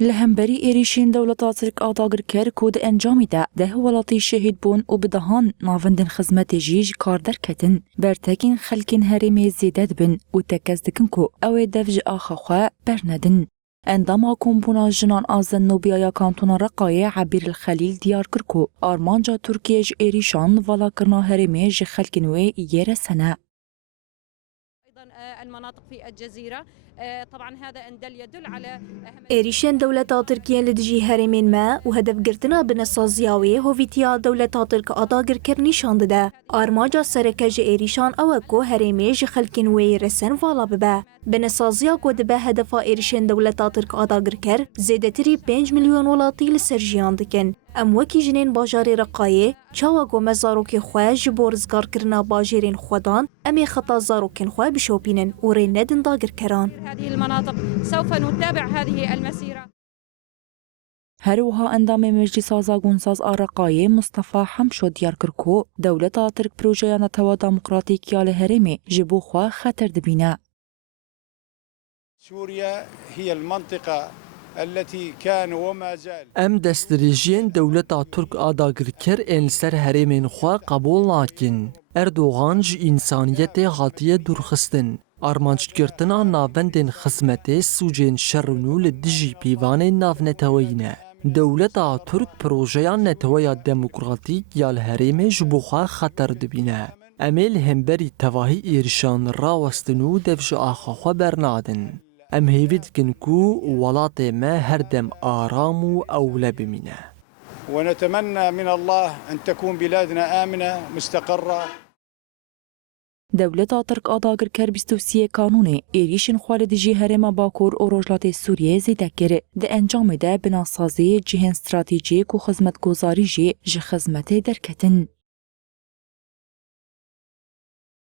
لهمبری ایریشین دولتا ترک آداگر کر کود انجامی ده ولاتی شهید بون و بدهان ناوندن خدمت جیج کار درکتن برتکین خلکین هرمی زیدد بن و تکز دکن کو او دفج آخخوا برندن. انداما کمبونا جنان آزن نوبیایا کانتونا رقای عبیر الخلیل دیار کرکو آرمانجا ترکیه ج ایریشان ولا کرنا هرمی ج خلکینوی یر سنه. المناطق في الجزيرة طبعا هذا يدل على إيريشن دولة تركيا لدجي هرمين ما وهدف قرتنا بنسازياوي هوفيتيا دولة ترك أداغر كرنيشان ده آرماجا سركج إيريشان أوكو هرميج خلقين ويرسن فالا ببا بنسازيا قد به هدف إيريشن دولة ترك أداغر كر زيدتري 5 مليون ولاطي لسرجيان دكن ام وکی جنین باجاری رقایه چاواگو مزاروک خواه جبورزگار کرنا باجرین خودان امی خطا زاروکن خواه بشوپینن و ری ندن داگر کران. هذه المناطق سوف نتابع هذه المسيرة. هروها اندام مجلس آزاگونساز آرقای مصطفى حمشو دیار کرکو دولتا ترک پروژیان توا دموکراتیکیال هرمی جبو خواه خطر دبینه. سوريا هي المنطقة التي كان وما زال ام دستريجين دولة ترك آداگر كر انسر هرمين خوا قبول ناكن اردوغان ج انسانيت غاتية درخستن ارمانج کرتنا ناوندن خزمت سوجين شرنو لدجي بيوان ناونتوينه دولة ترك پروژيان نتويا ديمقراطيك يال هرمي جبوخا خطر دبينه اميل همبري تواهي ايرشان راوستنو دفج آخا برنادن ام هیوید کنکو ولات ما هردم آرام و أولى بمینه. ونتمنى من الله أن تكون بلادنا آمنة مستقرة. دولتا ترک آداگر کر 23 کانونه ایریشن خوال دجی هرما باکور و روجلات سوریه زیده کره ده انجام ده بناسازی جهن استراتیجیک و خدمت گذاری جی خدمت درکتن.